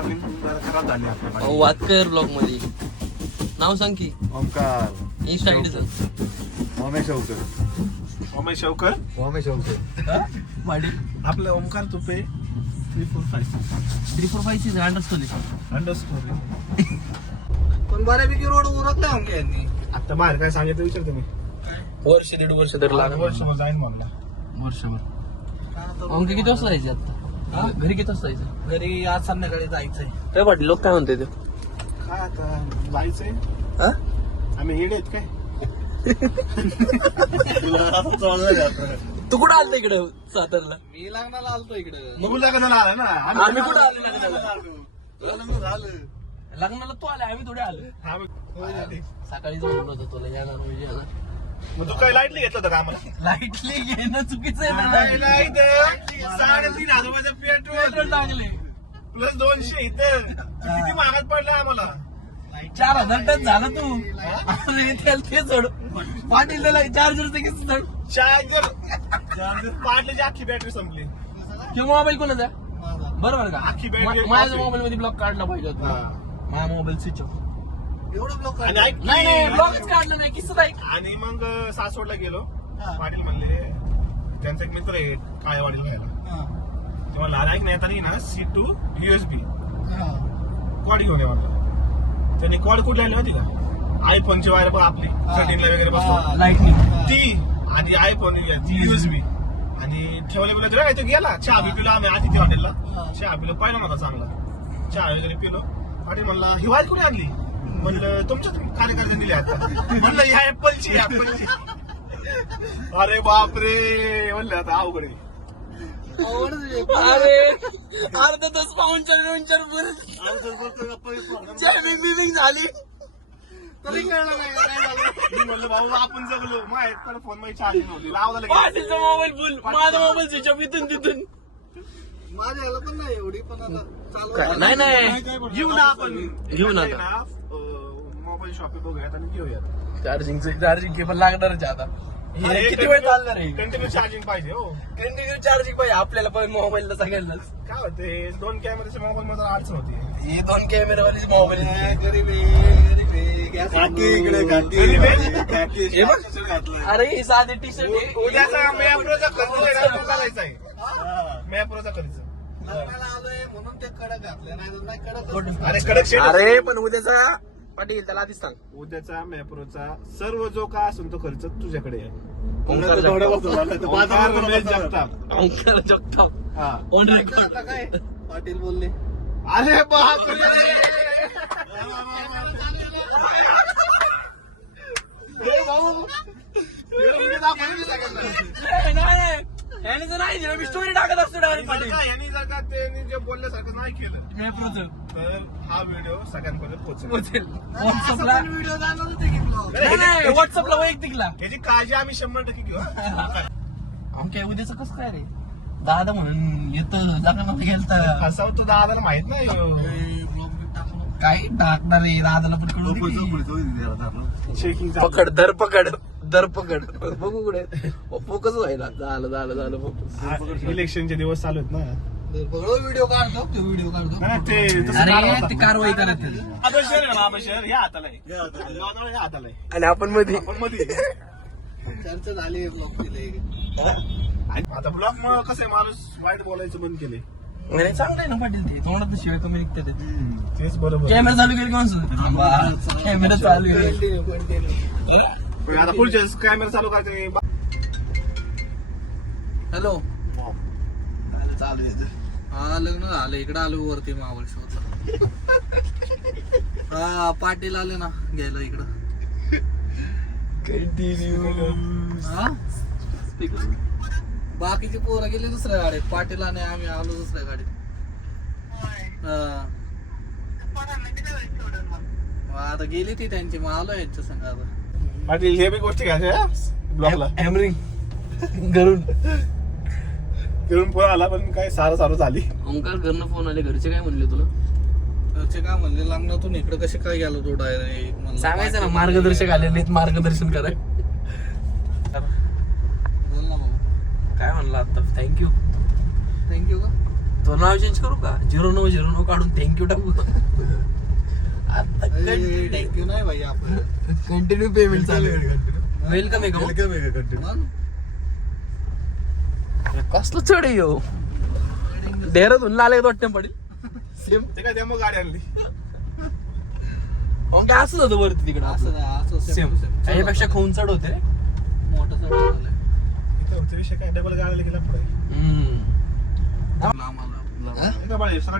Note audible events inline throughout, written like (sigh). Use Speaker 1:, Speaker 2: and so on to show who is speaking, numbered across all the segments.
Speaker 1: खराब झाली आपल्या माझी.
Speaker 2: ब्लॉगमध्ये. नाव सांग की.
Speaker 1: ओमकार
Speaker 2: इंस्टा आयडी सांग.
Speaker 1: ओमेश शवकर. ओमेश शवकर?
Speaker 2: माडी
Speaker 1: आपलं Omkar Tupe. Three four five
Speaker 2: three four five six underscore
Speaker 1: underscore
Speaker 3: पण बऱ्यापैकी रोड उरकला आमच्या यांनी.
Speaker 1: आता बाहेर काय सांगितलं विचारतो मी
Speaker 2: वर्ष दीड वर्ष तरी लागलं
Speaker 1: वर्ष जाईन म्हणला.
Speaker 2: वर्षभर. अंक किती वाजता जायचे आता? घरी किती वाजता जायचं
Speaker 3: घरी आज संध्याकाळी जायचंय.
Speaker 2: काय पाटील लोक काय म्हणते ते?
Speaker 1: काय आता जायचंय?
Speaker 2: हा?
Speaker 1: आम्ही हेड आहेत काय? (laughs)
Speaker 2: तू कुठं आलता इकडे सातारला?
Speaker 3: मी लग्नाला आलतो इकडं.
Speaker 1: मग लग्नाला आला ना?
Speaker 2: आम्ही कुठं आलो? लग्नाला?
Speaker 1: लग्न झालं
Speaker 2: लग्नाला तू आले आम्ही थोडे आलो.
Speaker 1: हा मग.
Speaker 2: सकाळीच म्हणलं होतं तुला येणार म्हणजे येणार
Speaker 1: मग तू काय लाईटली घेतलं होतं का आम्हाला?
Speaker 2: लाईटली घेणं चुकीचं आहे ना
Speaker 1: नाही, इथं. साडेतीन हजाराचं पेट्रोल
Speaker 2: पेट्रोल टाकले
Speaker 1: प्लस दोनशे इथं. किती महागात पडलं आम्हाला?
Speaker 2: चार हजार टन झालं तू. अरे त्याला ते सोड. पाटील त्याला चार्जर ते किती सोड?
Speaker 1: चार्जर. चार्जर पाडल्याची अख्खी बॅटरी संपली.
Speaker 2: किंवा मोबाईल कोणाचा? बरोबर का? माझ्या. मोबाईल मध्ये ब्लॉक काढला पाहिजे होता.
Speaker 1: हा.
Speaker 2: माझा मोबाईल स्विच ऑफ
Speaker 3: एवढं ब्लॉक
Speaker 1: आणि ऐक
Speaker 2: नाही नाही ब्लॉकच काढला नाही किस्सा ऐक.
Speaker 1: आणि मग सासवडला गेलो. पाटील म्हणले त्यांचा एक मित्र आहे काळेवाडीला घ्यायला ते म्हणलं अरे ऐक नाही येताना ना सी टू युएसबी कॉड घेऊन ये म्हणलं. त्यांनी कॉड कुठे आली होती का? आयफोनची वायर बघ आपली सेटिंगला वगैरे बसतो
Speaker 2: लाईटनिंग
Speaker 1: ती आणि आयफोन ती युएसबी आणि ठेवले बिले काय तो गेला चहा बी पिलो आम्ही आधी हॉटेलला. चहा पिलो पाहिला नव्हता चांगला. चहा वगैरे पिलो. आणि म्हणला ही वायर कुणी आणली? म्हणलं तुमच्याच कार्यकर्त्यांनी आता म्हणलं ही ऍपलची ऍपलची अरे बापरे म्हणलं आता अवघड आहे.
Speaker 2: अरे अर्धा तास पाहून चार जॅमिंग बिमिंग झाली
Speaker 3: तरी कळलं नाही का काय झालं
Speaker 1: मी म्हणलं भाऊ आपण जगलो माहीत फोनमध्ये चार्जिंग नव्हती लावला लगेच
Speaker 2: मोबाईल फुल माझा मोबाईल स्विच ऑफ इथून तिथून
Speaker 3: माझ्या पण नाही एवढी पण आता
Speaker 2: नाही नाही
Speaker 1: घेऊ ना आपण
Speaker 2: घेऊ ना
Speaker 1: अं, मोबाईल शॉपिंग बघूयात आणि घेऊयात.
Speaker 2: चार्जिंग चार्जिंग केबल लागणारच आता. हे किती वेळ चालणार आहे?
Speaker 1: कंटिन्यू चार्जिंग पाहिजे हो.
Speaker 2: कंटिन्यू चार्जिंग पाहिजे. आपल्याला पण मोबाईलला सगळ्यांनाच.
Speaker 1: काय होते दोन कॅमेऱ्याच्या मोबाईल मध्ये अडचण होती.
Speaker 2: हे दोन कॅमेरावाले मोबाईल
Speaker 3: गरीब
Speaker 2: हे बघ. अरे हे साधे टी शर्ट
Speaker 1: उद्याचा मॅप्रोचा खर्च आहे. ना, तो करायचा आहे खर्च.
Speaker 3: आलोय म्हणून ते कडक घातले नाही तर नाही कडक
Speaker 1: अरे कडक शेड
Speaker 2: अरे पण उद्याचा पाटील त्याला आधीच सांग.
Speaker 1: उद्याचा मॅप्रोचा सर्व जो का असेल तो खर्च तुझ्याकडे आहे.
Speaker 2: ओंकार जगताप.
Speaker 1: ओंकार रमेश जगताप.
Speaker 2: ओंकार जगताप.
Speaker 1: हा.
Speaker 2: my God.
Speaker 3: आता काय? पाटील बोलले.
Speaker 1: अरे बाप
Speaker 2: नाही, नाही, नाही. याने तर नाही दिलं, मी स्टोरी टाकत असतो डायरेक्ट पाटील.
Speaker 1: यांनी जर का त्यांनी जे बोलल्यासारखं नाही केलं
Speaker 2: मेट्रोचं.
Speaker 1: तर हा व्हिडिओ सगळ्यांपर्यंत पोहोचेल.
Speaker 2: पोहोचेल.
Speaker 3: असं
Speaker 2: व्हॉट्सअपला
Speaker 3: व्हिडिओ जाणार होते की ब्लॉग
Speaker 2: नाही, नाही, व्हॉट्सअपला वैयक्तिकला.
Speaker 1: याची काळजी आम्ही शंभर टक्के घेऊ हा. (laughs)
Speaker 2: आमच्या उद्याचं कसं काय रे? दादा म्हणून येतं लग्नाला गेलता.
Speaker 1: असं तर दादाला माहीत नाही.
Speaker 2: काय टाकणार रे दादाला पण कळून
Speaker 1: चेकिंग
Speaker 2: पकड दर पकड. दर पकड बघू कुठे. फोकस व्हायला. झालं झालं झालं फोकस.
Speaker 1: इलेक्शनचे दिवस चालू आहेत ना.
Speaker 3: व्हिडिओ काढतो तो व्हिडिओ काढतो.
Speaker 2: कारवाई करत
Speaker 1: आहे
Speaker 2: आणि आपण मध्ये.
Speaker 1: आपण मध्ये.
Speaker 3: चर्चा झाली ब्लॉग दिले
Speaker 1: आणि आता ब्लॉक मुळे कसं आहे माणूस वाईट बोलायचं बंद केले
Speaker 2: नाही चांगलं आहे ना पाटील ते. तोंडात शिवाय कमी निघते
Speaker 1: तेच बरोबर.
Speaker 2: कॅमेरा चालू केली कोण कॅमेरा चालू केली
Speaker 1: आता पुढच्या कॅमेरा चालू करायचे
Speaker 3: हॅलो चालू हा लग्न झालं. इकडे आलो वरती मावळ शोधला. हा पाटील आले ना घ्यायला इकडं. हा? बाकीचे पोरं गेले दुसऱ्या गाडीत. पाटील आणि आम्ही आलो दुसऱ्या गाडीत. हा. आता गेली ती त्यांची. मग आलो यांच्या संग आता.
Speaker 1: पाटील हे बी गोष्टी घ्यायच्या ब्लॉकला
Speaker 2: हॅमरिंग घरून.
Speaker 1: फिरून फोन आला पण काय सारं सारं झाली.
Speaker 2: ओंकार घरनं फोन आले घरचे काय म्हणले तुला?
Speaker 3: घरचे काय म्हणले लग्नातून इकडे कसे काय गेलो तो डायरेक्ट
Speaker 2: सांगायचं ना मार्गदर्शक आले मार्गदर्शन करा.
Speaker 3: बोल ना भाऊ
Speaker 2: काय म्हणलं आता? थँक्यू
Speaker 3: थँक्यू का?
Speaker 2: तो नाव चेंज करू का? झिरो नऊ झिरो नऊ काढून थँक्यू टाकू.
Speaker 3: थँक्यू नाही भाई आपण.
Speaker 2: कंटिन्यू पेमेंट चालू. वेलकम आहे का मग?
Speaker 3: मग?
Speaker 2: कसलं चढ आहे यो? डेहरादून आले वाटतं पडेल. सेम
Speaker 1: ते काय त्या मग गाडी आणली.
Speaker 2: काय असंच होतं वरती तिकडं
Speaker 3: असं नाही, असं
Speaker 2: सेम. त्याच्यापेक्षा खून चढ होते.
Speaker 3: मोठं चढ
Speaker 1: होतं विषय काय? डबल गाडी गेला पुढे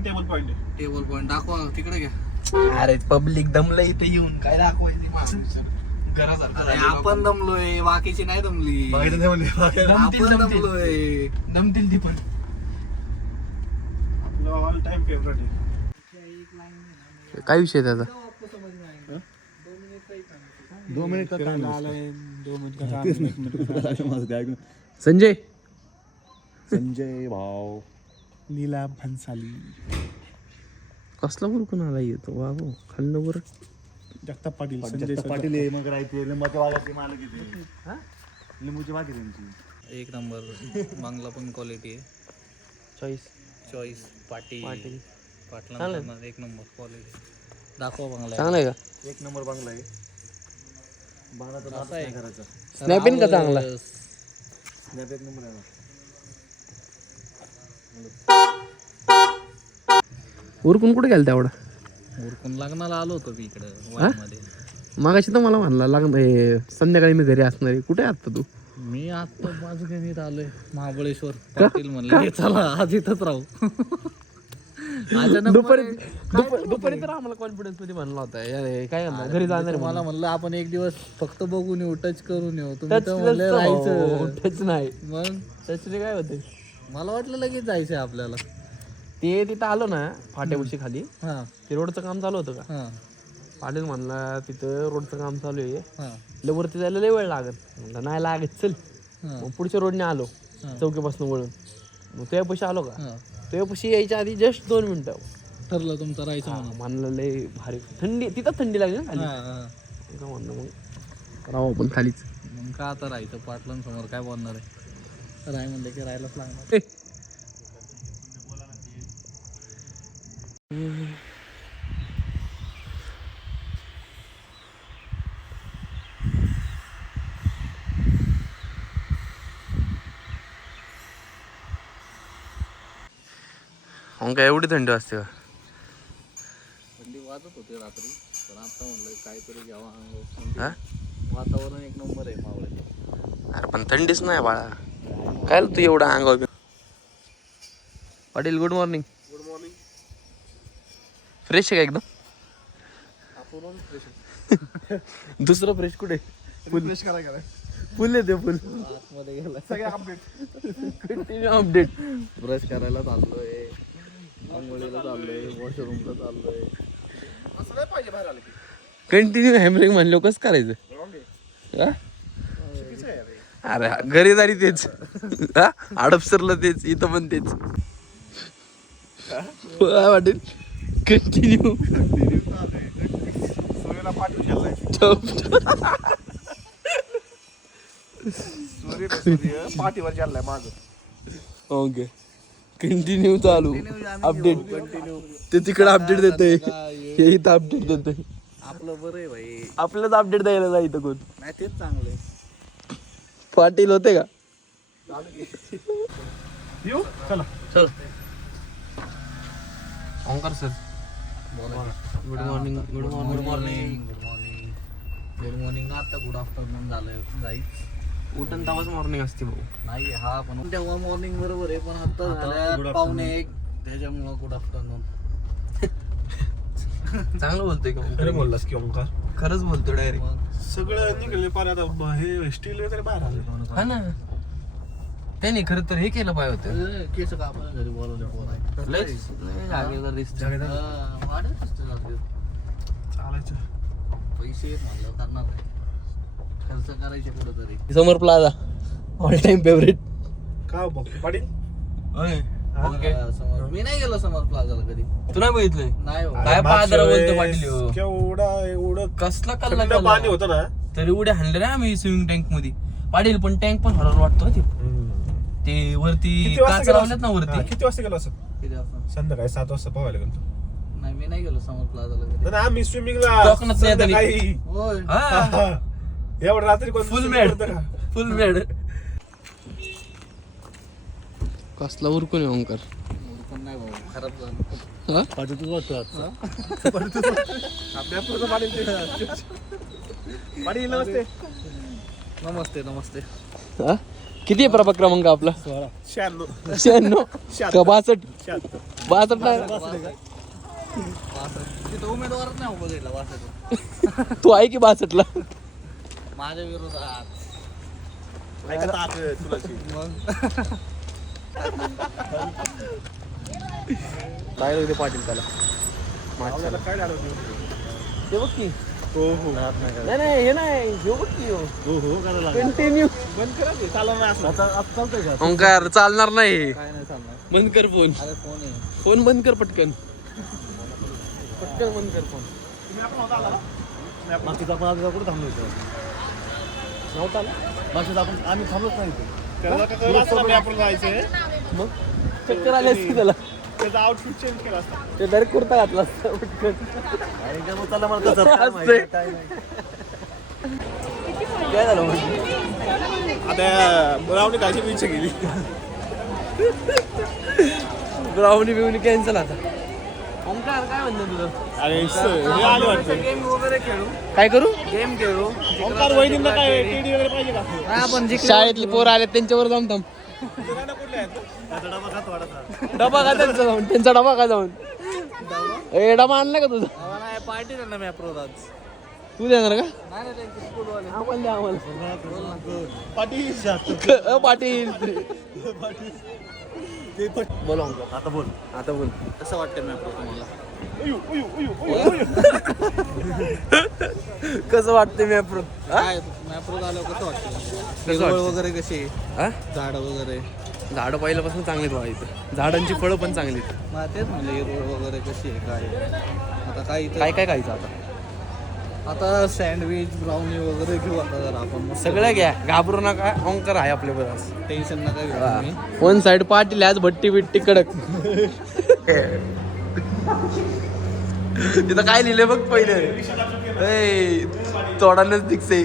Speaker 1: टेबल पॉईंट आहे.
Speaker 3: टेबल पॉईंट दाखवा तिकडे घ्या.
Speaker 2: अरे पब्लिक दमलं इथे येऊन. काय दाखवायची
Speaker 3: अरे
Speaker 2: राहिलं
Speaker 3: आपण दमलोय. बाकीची नाही दमली. आपण. दमलोय.
Speaker 2: दमतील ती पण.
Speaker 1: आपलं ऑल टाइम फेवरेट आहे.
Speaker 2: काय विषय त्याचा?
Speaker 1: दो मिनिट का काम आलाय. दो मिनिट का काम
Speaker 2: संजय?
Speaker 4: संजय भाव
Speaker 1: नीला भन्साली.
Speaker 2: कसला उरकून आला येतो वा हो खाल्लं वर
Speaker 1: जगताप पाटील संजय
Speaker 4: जगताप पाटील आहे मग राहायचे लिंबाच्या बागाचे मालक येते लिंबूची बाग आहे त्यांची.
Speaker 3: एक नंबर. बांगला पण क्वालिटी आहे.
Speaker 2: चॉईस
Speaker 3: चॉईस पाटी
Speaker 2: पाटील.
Speaker 3: पाटला एक नंबर क्वालिटी दाखवा बांगला.
Speaker 2: चांगला आहे का?
Speaker 4: एक नंबर बांगला आहे. बांगला तर. करायचा.
Speaker 2: स्नॅपिंग का चांगला?
Speaker 4: स्नॅप एक नंबर आहे ना.
Speaker 2: उरकून कुठे गेला तेवढा
Speaker 3: उरकून लग्नाला आलो होतो मी इकडं
Speaker 2: मागाशी तर मला म्हणला लागण हे, संध्याकाळी मी घरी असणार आहे. कुठे आहे आता तू?
Speaker 3: मी आता माझं गणित आलोय महाबळेश्वर. पाटील म्हणले "हे चला आज इथंच राहू. अचानक
Speaker 2: दुपारी दुपारी तर आम्हाला कॉन्फिडन्समध्ये म्हणला होता काय म्हणला घरी जाणार आहे
Speaker 3: मला म्हणलं. आपण एक दिवस फक्त बघून येऊ टच करून येऊ. तुम्ही
Speaker 2: टच
Speaker 3: तर म्हणले राहायचं.
Speaker 2: टच नाही.
Speaker 3: मग?
Speaker 2: टचने काय होते?
Speaker 3: मला वाटलं लगेच जायचंय आपल्याला.
Speaker 2: ते तिथं आलो ना फाट्यापाशी खाली
Speaker 3: हा.
Speaker 2: ते रोडचं काम चालू होतं का?
Speaker 3: हा.
Speaker 2: पाटील म्हणला तिथं रोडचं काम चालू आहे.
Speaker 3: हा.
Speaker 2: लय वरती जायला लय वेळ लागत म्हणलं नाही लागत चल.
Speaker 3: हा.
Speaker 2: मग पुढच्या रोडने आलो. चौकीपासून वळून. मग तुझ्यापाशी आलो का?
Speaker 3: हा.
Speaker 2: तुझ्यापाशी यायच्या आधी जस्ट दोन मिनिटं.
Speaker 3: ठरलं तुमचं राहायचं म्हणून.
Speaker 2: म्हणलं लय भारी थंडी तिथं थंडी लागली ना खाली.
Speaker 3: हा हा.
Speaker 2: म्हणलं मग राहू आपण खालीच.
Speaker 3: मग का आता राहायचं? पाटलांसमोर काय बोलणार आहे? राय म्हणले की राहायलाच लागणार.
Speaker 2: काय एवढी थंडी असते का?
Speaker 3: थंडी वाजत होती रात्री पण आता म्हणलं काहीतरी घ्यावं
Speaker 2: हा?
Speaker 3: वातावरण एक नंबर आहे मावळे.
Speaker 2: अरे पण थंडीच नाही बाळा. काय तू एवढा अंगावर पाटील गुड मॉर्निंग फ्रेश आहे का एकदम? (laughs) दुसरं फ्रेश कुठे?
Speaker 1: फ्रेश करायला काय
Speaker 2: फुल येते फुल
Speaker 3: आतमध्ये गेला
Speaker 1: सगळे अपडेट
Speaker 2: कंटिन्यू अपडेट
Speaker 3: ब्रश करायला चाललोय. आंघोळीला चाललोय. वॉशरूमला चाललोय.
Speaker 1: असं नाही पाहिजे बाहेर आले
Speaker 2: कंटिन्यू हॅमरिंग म्हणलो कसं करायचं?
Speaker 1: रॉंग आहे.
Speaker 2: हा?
Speaker 1: चुकीचं आहे अरे.
Speaker 2: हा, घरी दारी तेच. हा? हडपसरला तेच. इथं पण तेच. काय वाटेल? कंटिन्यू
Speaker 1: सूर्याला पाठवू चाललाय सूर्य ना सूर्य पाठीवर चाललाय माझं
Speaker 2: ओके कंटिन्यू चालू अपडेट ते तिकडे अपडेट देतोय. हे इथं अपडेट देतोय.
Speaker 3: आपलं बरं आहे भाई.
Speaker 2: आपल्याच अपडेट द्यायला जायचं कोण.
Speaker 3: नाही तेच चांगलं आहे
Speaker 2: पाटील होते का?
Speaker 1: येऊ चला.
Speaker 2: चल. Omkar sir. Good morning good
Speaker 3: good
Speaker 2: morning
Speaker 3: morning good morning good morning आता गुड आफ्टरनून झालंय जाईच
Speaker 2: उठून तेव्हाच मॉर्निंग असते भाऊ.
Speaker 3: नाही हा पण तेव्हा मॉर्निंग बरोबर आहे पण आता झाल्या. पावणे एक. त्याच्यामुळं गुड आफ्टरनून
Speaker 2: चांगलं बोलतोय का?
Speaker 1: खरं बोललास की ओंकार?
Speaker 2: खरंच बोलतो डायरेक्ट
Speaker 1: सगळं निघले पार आता हे स्टील वगैरे बाहेर आले
Speaker 2: हा ना. त्याने खरं तर हे केलं पाहिजे होतं.
Speaker 3: केस का आपण घरी बोलवले पोर आहे
Speaker 2: लयच लय जागेवर दिसतं.
Speaker 3: हा, वाढत असतं जागेवर.
Speaker 1: चालायचं.
Speaker 3: पैसे आहेत करणार खर्च करायचे कुठंतरी.
Speaker 2: Summer plaza. All time favourite
Speaker 1: का बघ. पाटील?
Speaker 2: ओके.
Speaker 3: हा, समोर. मी नाही गेलो समोर प्लाझाला कधी.
Speaker 2: तू नाही बघितलंय?
Speaker 3: नाही हो.
Speaker 2: काय पादरा बोलतो पाटील ह्यो?
Speaker 1: केवढा एवढं
Speaker 2: कसला कल्ला
Speaker 1: थंड
Speaker 2: केला?
Speaker 1: पाणी होतं ना.
Speaker 2: तरी उड्या हाणले रे आम्ही स्विमिंग टँकमध्ये पाटील पण टँक पण हरवलं वाटतो ते. ते वरती
Speaker 1: किती वाजता
Speaker 2: काच
Speaker 1: गेलो
Speaker 2: लावल्यात ना?
Speaker 1: हा,
Speaker 2: वरती.
Speaker 1: किती वाजता गेलो असं
Speaker 3: किती वाजता?
Speaker 1: संध्याकाळी सात वाजता पोहायला गेलो
Speaker 3: नाही मी नाही गेलो समोर प्लाझाला कधी
Speaker 1: आम्ही स्विमिंगला
Speaker 5: कोकणात नाही आता मी.
Speaker 1: संध्याकाळी.
Speaker 3: होय.
Speaker 5: हा.
Speaker 1: एवढं रात्री कोण
Speaker 5: फुल
Speaker 1: swimming
Speaker 5: मेड
Speaker 1: करतं का?
Speaker 5: फुल मेड
Speaker 2: कसला उरकून आहे ओंकार?
Speaker 3: पण नाही भाऊ खराब झालं.
Speaker 2: हा?
Speaker 4: पाठवतोच वाटतो आजचा
Speaker 1: आपल्या पुढचं पाणी ते- पाणी येईल नमस्ते.
Speaker 3: नमस्ते नमस्ते.
Speaker 2: हा? किती आहे प्रभाग क्रमांक आपला?
Speaker 1: शहाण्णव.
Speaker 2: शहाण्णव? का बासष्ट? बासष्ट नाही?
Speaker 3: उभं वासट
Speaker 2: तू आहे की बासष्टला?
Speaker 3: माझ्या विरोधात.
Speaker 2: काय पाटील त्याला
Speaker 1: आपल्याला काय झालं होतं?
Speaker 2: ते बघ की.
Speaker 1: हो हो.
Speaker 2: नाही नाही हे नाही. हे बघ की
Speaker 4: हो. हो करायला लागलं.
Speaker 2: कंटिन्यू
Speaker 1: बंद करा ते, चालवणार नाही असं.
Speaker 4: आता आता चालतंय का?
Speaker 2: ओंकार चालणार नाही.
Speaker 3: काय नाही चालणार.
Speaker 2: बंद कर फोन.
Speaker 3: अरे फोन आहे.
Speaker 2: फोन बंद कर पटकन. पटकन बंद कर फोन.
Speaker 4: मागच्या आपण आज कुठं थांबलो होतो
Speaker 2: नव्हता ना?
Speaker 4: मागच्या आपण आम्ही थांबलोच नाही इथे.
Speaker 1: त्याला का कळलं असतं ना आपण जायचंय.
Speaker 2: मग? चक्कर आले असते त्याला.
Speaker 1: त्याचा आउटफिट चेंज केला असता.
Speaker 2: ते डायरेक्ट कुर्ता घातला असता पटकन
Speaker 4: आणि काय मग चला मला कसं काय माहिती, काय नाही.
Speaker 2: काय झालं म्हणजे
Speaker 1: आता ब्राउनी
Speaker 2: बिवनी कॅन्सल आता. ओंकार काय म्हणतो तुझं
Speaker 1: अरे स- हे आलं वाटतं.
Speaker 3: गेम वगैरे खेळू.
Speaker 2: काय करू?
Speaker 3: गेम खेळू.
Speaker 1: ओंकार वहिनींना काय टेडी वगैरे पाहिजे का?
Speaker 2: शाळेतली पोरं आले त्यांच्यावर जाऊन थांब.
Speaker 1: कुठले आहेत?
Speaker 4: डबा
Speaker 2: का त्यांचा जाऊन त्यांचा डबा का जाऊन. ए डबा आणला का तुझा?
Speaker 3: पार्टी ना मी अप्रोच आज.
Speaker 2: तू देणार का? आम्हाला द्या आम्हाला.
Speaker 1: पाटील
Speaker 2: अ, पाटील बोला.
Speaker 4: आता बोल.
Speaker 2: आता बोल.
Speaker 3: कसं वाटतं मी अप्रोच तुम्हाला.
Speaker 2: कसं वाटतं मी अप्रो
Speaker 3: काय मी अप्रोच आल्यावर कसं वाटतं? वगैरे कशी?
Speaker 2: हा?
Speaker 3: झाडं वगैरे?
Speaker 2: झाडं पहिल्यापासून चांगलीच व्हायचं. झाडांची फळं पण चांगली आहेत.
Speaker 3: मला तेच म्हणलं हिरवळ वगैरे कशी आहे काय आहे. आता काय इथं
Speaker 2: काय काय खायचं आता?
Speaker 3: आता सँडविच ब्राउनी वगैरे घेऊ आता जरा आपण.
Speaker 2: सगळं घ्या. घाबरू नका. ओंकार आहे आपल्या बरोबर
Speaker 3: टेन्शन नका घेऊ तुम्ही.
Speaker 2: वन साइड पाटील आज भट्टी बिट्टी कडक. तिथं काय लिहिले बघ पहिले. ए, तोडानच दिखसे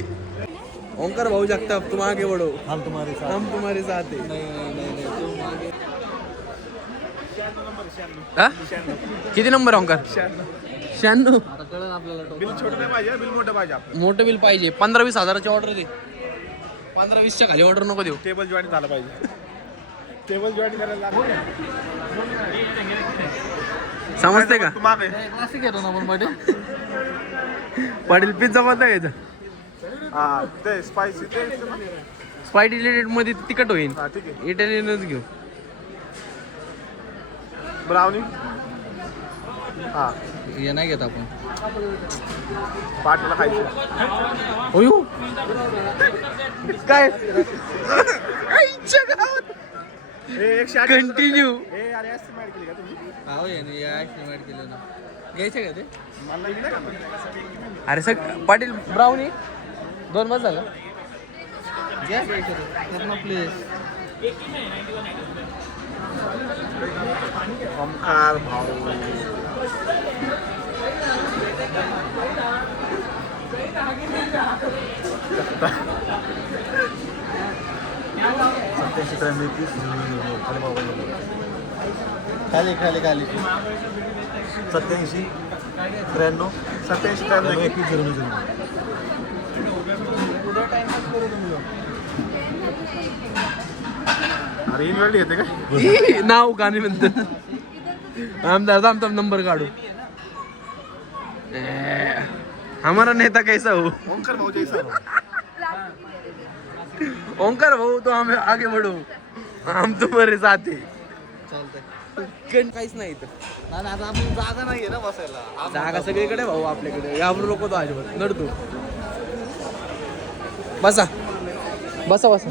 Speaker 2: ओंकार भाऊ जगताप तुम आगे बढ़ो
Speaker 4: हम तुम्हारे साथ.
Speaker 2: हम तुम्हारे साथ है
Speaker 3: नाही नाही नाही नाही तू मागे
Speaker 2: हा? किती नंबर ओंकार शहाण्णव.
Speaker 3: आता कळलं आपल्याला टोप
Speaker 1: बिल छोटं नाही पाहिजे बिल मोठं पाहिजे आपलं.
Speaker 2: मोठं बिल पाहिजे. पंधरा वीस हजाराची ऑर्डर दे. पंधरा वीसच्या खाली ऑर्डर नको देऊ.
Speaker 1: टेबल जॉईन झालं पाहिजे. टेबल जॉईन करायला.
Speaker 2: समजते का?
Speaker 1: मागे.
Speaker 3: क्लासिक घेतो ना आपण पाटील.
Speaker 2: पाटील पिझ्झा कोणता घ्यायचा
Speaker 1: हा ते स्पायसी ते
Speaker 2: स्पायट रिलेटेडमध्ये तिकट होईल.
Speaker 1: हा ठीक आहे.
Speaker 2: इटालियनच घेऊ.
Speaker 1: ब्राउनी हा.
Speaker 3: हे नाही घेत आपण.
Speaker 1: पाटला खायचं.
Speaker 2: होयो काय?
Speaker 1: हे आठ
Speaker 2: कंटिन्यू
Speaker 1: हे अरे estimate केली का तुम्ही?
Speaker 3: हो याने या ॲक्सिडेंट केलं ना. घ्यायचे का ते?
Speaker 1: मला?
Speaker 2: अरे सग पाटील ब्राउनी दोन मत झालं.
Speaker 3: घ्यायचे प्लीज
Speaker 1: ओमकार भाऊ
Speaker 4: सत्याऐंशी त्र्याण्णव एकवीस खाली मोबाईल नंबर.
Speaker 3: खाली खाली खाली
Speaker 4: सत्याऐंशी त्र्याण्णव
Speaker 1: सत्याऐंशी
Speaker 4: त्र्याण्णव
Speaker 1: त्र्याण्णव
Speaker 4: एकवीस झिरो झिरो
Speaker 1: अरे इनवर्ड येते का?
Speaker 2: ई, नाव गाणे म्हणत. आमदार थांब थांब नंबर काढू. ए, हमारा नेता कैसा हो?
Speaker 1: ओंकार भाऊ जैसा
Speaker 2: ओंकार भाऊ तो हमें आगे बढ़ो. हम तुम्हारे साथ है.
Speaker 3: चालतंय.
Speaker 2: काहीच नाही इथं.
Speaker 3: नाही, आता आपण जागा नाही आहे ना बसायला. हा
Speaker 2: जागा सगळीकडे भाऊ आपल्याकडे. घाबरू नको तो अजिबात. नडतो. बसा. बसा बसा.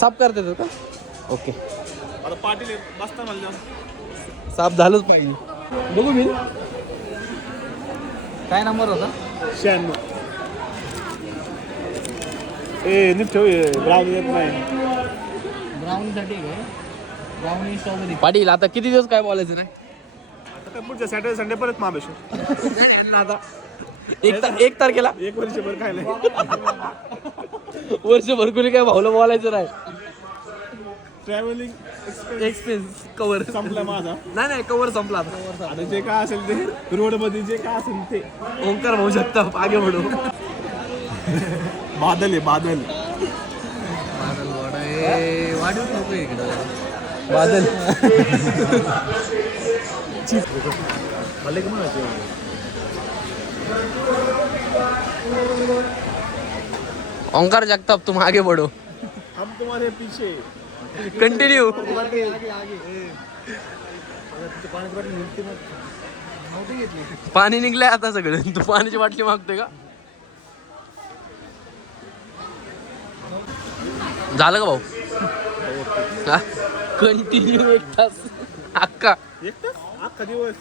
Speaker 2: साफ करते तो का? ओके. साफ झालंच पाहिजे. बघू मी.
Speaker 3: काय नंबर होता?
Speaker 1: शहाण्णव. ए नीट ठेव ब्राउन येत नाही.
Speaker 3: ब्राऊनसाठी काय?
Speaker 5: स्ट्रॉबेरी
Speaker 2: पाटील आता किती दिवस काय बोलायचं नाही?
Speaker 1: आता काय पुढच्या सॅटर्डे संडे परत महाबळेश्वर (laughs)
Speaker 2: आता. एक तार एक तारखेला?
Speaker 1: एक वर्षभर नाही
Speaker 2: वर्षभर कुणी काय भाऊला बोलायचं नाही.
Speaker 1: ट्रॅव्हलिंग
Speaker 2: एक्सपेन्स कवर
Speaker 1: संपला माझा.
Speaker 2: नाही नाही कवर संपला आता.
Speaker 1: आता जे काय असेल ते रोडमध्ये जे काय असेल ते.
Speaker 2: ओंकार भाऊ शकता आगे बढो.
Speaker 1: बादल आहे बादल.
Speaker 3: बादल नको इकडं.
Speaker 2: बादल. (laughs)
Speaker 4: मला म्हणायचं.
Speaker 2: ओंकार जगताप तुम आगे बढ़ो।
Speaker 1: हम तुम्हारे पीछे।
Speaker 2: कंटिन्यू पाणी निघलंय आता सगळं. तू पाण्याची बाटली मागतोय का? झालं का भाऊ? कंटिन्यू एक तास. अक्का.
Speaker 1: एक तास? अख्खा दिवस.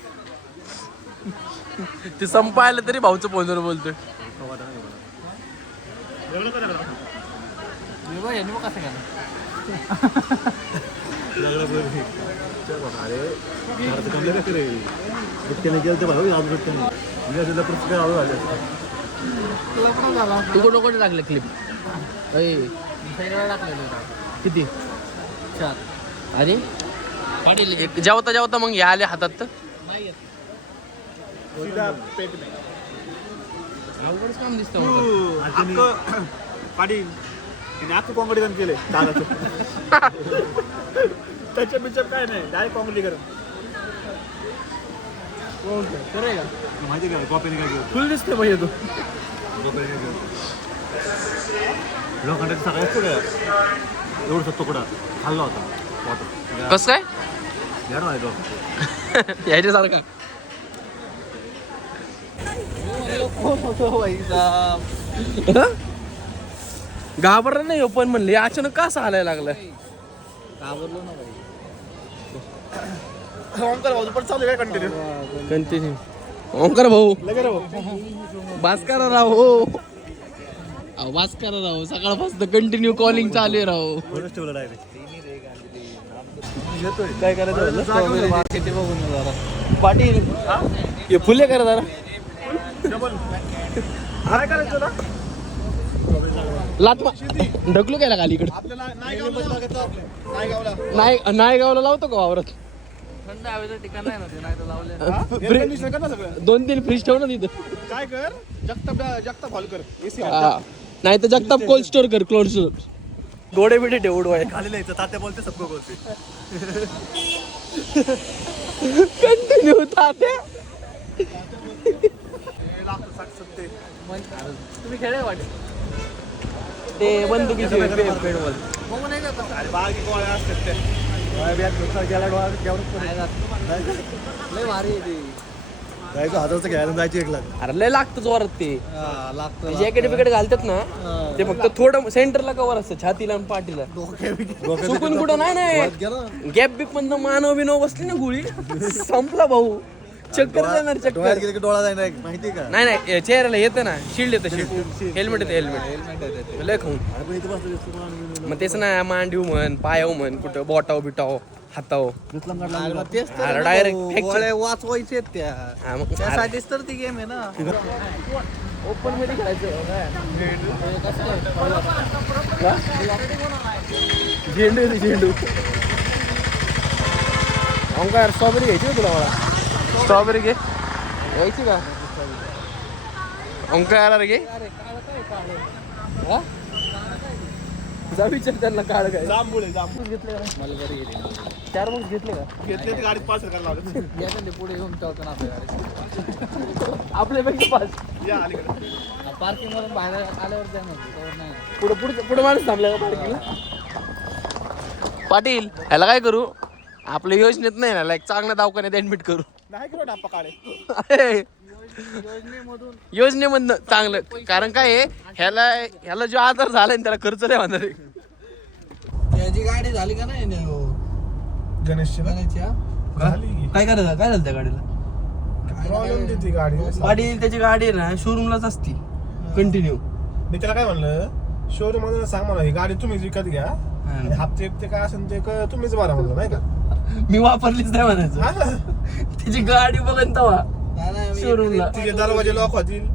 Speaker 2: ते संपायला तरी भाऊचं फोनवर बोलतोय.
Speaker 1: एवढं
Speaker 4: अरे गेलं ते भाऊ
Speaker 2: तू क्लिप किती?
Speaker 5: चार.
Speaker 2: आणि एक जेवता जेवता मग हे आले हातात तर.
Speaker 1: सीधा पेट
Speaker 2: अवघडच काम दिसतं
Speaker 1: अख्खं पाटील कॉम्पिटिशन केले दादाचं. त्याच्या काय नाही डायरेक्ट कॉम्पिटिशन
Speaker 5: खरं आहे का?
Speaker 4: माहिती का कॉपीने काय केलं?
Speaker 2: फुल दिसतोय भैया तू.
Speaker 4: कॉपीने काय केलं? लोखंडाचा सगळा असतो का एवढा तुकडा खाल्ला होता. वाटत
Speaker 2: कस काय?
Speaker 4: यार माहिती (laughs)
Speaker 2: याच्यासारखा. (laughs) घाबरलं नाही हो, पण म्हणले अचानक का हालायला लागलं
Speaker 5: घाबरलो ना भाई
Speaker 1: ओंकार भाऊ पण चालू आहे कंटिन्यू
Speaker 2: कंटिन्यू ओंकार भाऊ.
Speaker 1: लगे रे भाऊ
Speaker 2: भास्कर राव हो. राव सकाळपासून कंटिन्यू कॉलिंग चालू आहे राव.
Speaker 4: डायरेक्ट
Speaker 2: काय करायचं? पाटील. हे फुले करा जरा. लात ढकलू काय खाली इकडे
Speaker 1: आपल्याला नाही गावला नाही गावला
Speaker 2: नाही नायगावला लावतो का वावरात?
Speaker 5: थंड हवेचं ठिकाण नाही ना ते नाही तर लावले
Speaker 2: दोन तीन फ्रीज ठेव ना तिथं.
Speaker 1: काय कर जगताप जगताप हॉल कर एसी.
Speaker 2: नाही तर जगताप कोल्ड स्टोर कर कोल्ड स्टोर गोडे बिडे ठेव उडवाय.
Speaker 4: खाली लिहायचं तात्या बोलते सबको बोलते.
Speaker 2: कंटिन्यू तात्या.
Speaker 5: तुम्ही
Speaker 2: ते बंदुकीचे पेडबॉल
Speaker 5: बघू नाही जात
Speaker 1: अरे बागी गोळ्या असतात ते.
Speaker 5: लय भारी आहे ते.
Speaker 4: जायचं घ्यायला जायची एक लाख.
Speaker 2: अरे लय लागतं जोरात ते.
Speaker 5: हा, लागतं
Speaker 2: जॅकेट बिकेट घालतात ना ते फक्त थोडं सेंटरला कवर असतं छातीला आणि पाठीला. चुकून कुठं नाही नाही. गॅप बिप मधनं मानव बिनव बसली ना गुळी. संपला भाऊ. चक्कर जाणार चक्कर.
Speaker 4: डोळा जाईना माहिती का?
Speaker 2: नाही नाही चेहऱ्याला येतं ना. शिल्ड येतं शिल्ड. हेल्मेट येतं हेल्मेट. लय खाऊन. मग तेच ना मांडीव म्हण पायाव म्हण कुठं बोटाव बिटाव हाताव.
Speaker 5: गोळ्या वाचवायचे त्या.
Speaker 2: हा मग
Speaker 5: त्यासाठीच तर ती गेम आहे ना.
Speaker 2: ओपनमध्ये खेळायचं झेंडू झेंडू. ओंकार स्ट्रॉबेरी घ्यायची तुला मला स्ट्रॉबेरी घे घ्यायची का ओंकार अरे घे हा? जा विचार त्यांना काढ काय
Speaker 1: जांभूळ आहे जांभूळ
Speaker 2: घेतले का चार मग घेतले का
Speaker 1: घेतले ते गाडीत पाच करायला लावले
Speaker 5: या त्यांनी पुढे येऊन ठेवतो ना आपल्या गाडीत
Speaker 2: आपल्यापैकी पाच
Speaker 1: या अलीकडे
Speaker 5: पार्किंग मधून बाहेर आल्यावर द्या नाही
Speaker 2: पुढे पुढे पुढे माणूस थांबला का पार्किंगला पाटील ह्याला काय करू आपल्या योजनेत नाही ना लाईक चांगल्या दवाखान्यात ॲडमिट करू. अरे, योजनेमधनं चांगलं. कारण काय आहे ह्याला ह्याला जो आजार झालाय ना त्याला खर्च नाही होणार आहे.
Speaker 5: त्याची गाडी झाली का नाही ने, हो?
Speaker 1: गणेशची ना? झाली
Speaker 2: काय करायचं? काय झालं त्या गाडीला?
Speaker 1: प्रॉब्लेम देते गाडी.
Speaker 2: गाडी त्याची गाडी आहे ना शोरूमलाच असती. कंटिन्यू
Speaker 1: मी त्याला काय म्हणलं शोरूममध्ये सांग मला ही गाडी तुम्ही विकत घ्या. आणि हप्ते ते काय असेल ते क- तुम्हीच भरा म्हणलं नाही का?
Speaker 2: मी वापरलीच नाही म्हणायचं.
Speaker 1: हा?
Speaker 2: तिची गाडी बघन तवा. शोरूमला.
Speaker 1: तिचे दरवाजे लॉक होतील.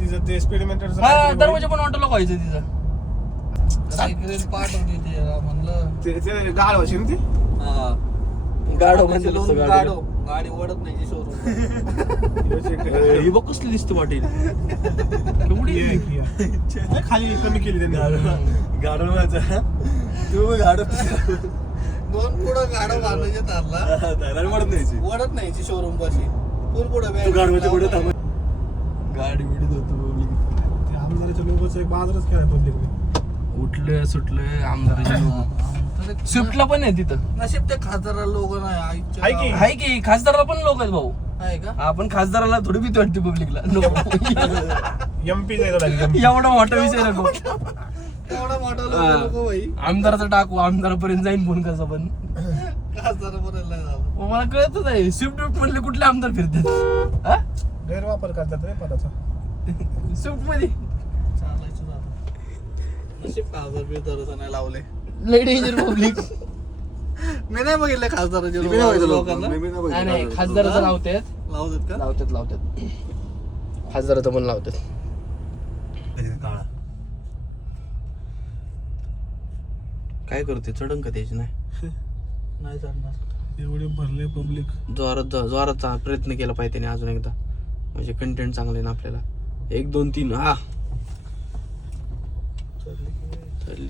Speaker 1: तिचं ते स्पीड मीटर
Speaker 2: हा दरवाजा पण ऑटो व्हायचं तिचा.
Speaker 3: पाठवली ते म्हणलं.
Speaker 1: गाड व्हायची ना ती?
Speaker 3: हा.
Speaker 2: गाडो
Speaker 3: गाडो
Speaker 2: गाडो.
Speaker 3: गाडी ओढत नाही शोरूम (laughs)
Speaker 2: ही बघ कसली दिसते वाटेल. (laughs)
Speaker 1: खाली कमी केली त्यांनी.
Speaker 4: गाडून व्हायचं तू गाडून (laughs)
Speaker 3: दोन पुढं गाडो बांधायचे तारला
Speaker 4: वाढत नाही
Speaker 3: ओढत नाही शोरूम पाशी फुल पुढं
Speaker 4: गाडवाच्या पुढे थांब.
Speaker 2: गाडी बिडीत होतो
Speaker 1: ते आमदाराच्या लोकांचा एक बाजारच केलाय पब्लिकने
Speaker 2: उठलं सुटलं आमदाराचे लोक. स्विफ्टला पण आहे तिथं.
Speaker 3: नशीब ते खासदार लोक नाही आईच्या
Speaker 1: आहे की?
Speaker 3: गावात.
Speaker 2: आहे की खासदाराला पण लोक आहेत भाऊ.
Speaker 3: आहे का?
Speaker 2: आपण खासदाराला थोडी भीती वाटते पब्लिकला
Speaker 1: एमपी जायचं लागेल?
Speaker 2: एवढा मोठा विषय नको.
Speaker 3: एवढा मोठा. लोक नको भाई
Speaker 2: आमदाराचा टाकू आमदारापर्यंत जाईन फोन कसा पण.
Speaker 3: खासदार
Speaker 2: मला कळतच आहे स्विफ्ट विफ्ट म्हणले कुठले आमदार फिरतात? हा?
Speaker 1: गैरवापर करतात रे पदाचा.
Speaker 2: स्विफ्टमध्ये?
Speaker 3: चालायचं नशीब खासदार बिरदाराचं नाही लावले.
Speaker 2: पब्लिक
Speaker 3: मी नाही बघितले खासदाराचे
Speaker 4: मी नाही बघितलं
Speaker 3: लोकांना.
Speaker 4: मी नाही बघितलं.
Speaker 2: नाही नाही खासदाराचं लावतात.
Speaker 3: लावतात का?
Speaker 2: लावतात लावतात. खासदाराचं पण लावतात
Speaker 4: काळा
Speaker 2: काय करते चढण का त्याची नाही? (laughs)
Speaker 3: नाही चढणार
Speaker 1: एवढे भरले पब्लिक
Speaker 2: जोरात जोरात प्रयत्न केला पाहिजे त्याने अजून एकदा. म्हणजे कंटेंट चांगले ना आपल्याला. एक दोन तीन. हा
Speaker 3: चढले की